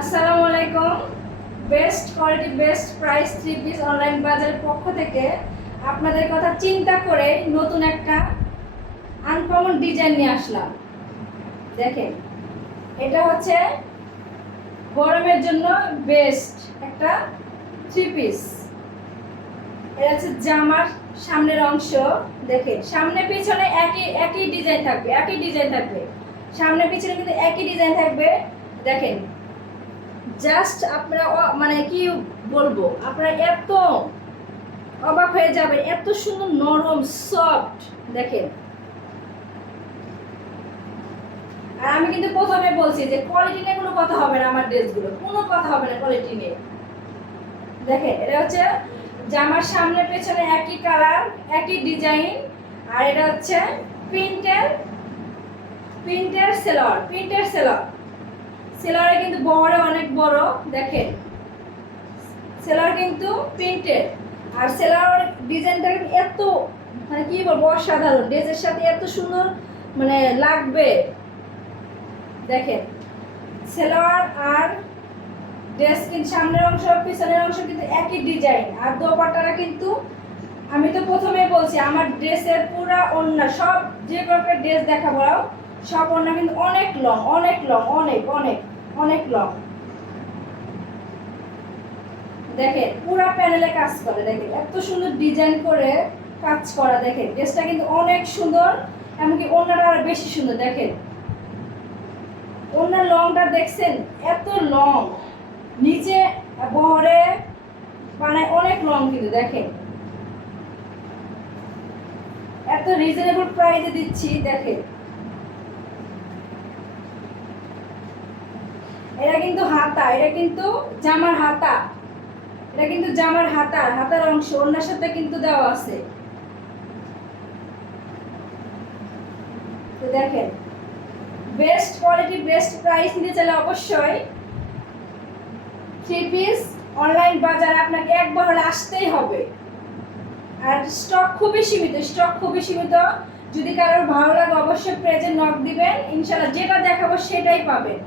আসসালামু আলাইকুম। Best quality best price three piece online বাজারের পক্ষ থেকে আপনাদের কথা চিন্তা করে নতুন একটা আনকমন ডিজাইন নিয়ে আসলাম। দেখেন, এটা হচ্ছে গরমের জন্য বেস্ট একটা থ্রি পিস। এটা হচ্ছে জামার সামনের অংশ। দেখেন, সামনে পিছনে একই ডিজাইন থাকবে, সামনে পিছনে কিন্তু একই ডিজাইন থাকবে। দেখেন, জাস্ট আপনারা মানে কি বলবো, আপনারা এত অবাক হয়ে যাবে, এত সুন্দর নরম সফট। দেখেন, আর আমি কিন্তু প্রথমে বলছি যে কোয়ালিটি নিয়ে কোনো কথা হবে না, আমার ড্রেসগুলো কোনো কথা হবে না কোয়ালিটি নিয়ে। দেখেন, এটা হচ্ছে জামার সামনে পেছনে একই কালার, একই ডিজাইন। আর এটা হচ্ছে প্রিন্টের সেলর। সেলারে কিন্তু বড়, অনেক বড়। দেখেন, সেলার কিন্তু প্রিন্টেড, আর সেলার ডিজাইনটা এত মানে কি বলবো, অসাধারণ। ড্রেসের সাথে এত সুন্দর মানে লাগবে। দেখেন, সেলার আর ড্রেস কিন্তু সামনের অংশ পিছনের অংশ কিন্তু একই ডিজাইন। আর দোপাট্টাটা কিন্তু আমি তো প্রথমেই বলছি, আমার ড্রেসের পুরা ওড়না সব যে কয়েকটা ড্রেস দেখাবো সব ওড়না কিন্তু অনেক লং, অনেক লং। দেখেন, পুরা প্যানেলে কাজ করে। দেখেন, এত সুন্দর ডিজাইন করে কাজ করা। দেখেন, ড্রেসটা কিন্তু অনেক সুন্দর, এমনকি ওড়নাটা আরো বেশি সুন্দর। দেখেন, ওড়নার লংটা দেখছেন, এত লং, নিচে বহরে মানে অনেক লং কিন্তু। দেখেন, এত রিজনেবল প্রাইসে দিচ্ছি। দেখেন, এটা কিন্তু হাতা, এটা কিন্তু জামার হাতা, হাতার অংশ ওনার সাথে কিন্তু দেওয়া আছে। তো দেখেন, বেস্ট কোয়ালিটি বেস্ট প্রাইস নিতে চাইলে অবশ্যই থ্রি পিস অনলাইন বাজারে আপনাকে একবার হলে আসতেই হবে। আর স্টক খুবই সীমিত। যদি কারোর ভালো লাগে অবশ্যই পেজে নক দিবেন, ইনশাআল্লাহ যেটা দেখাবো সেটাই পাবেন।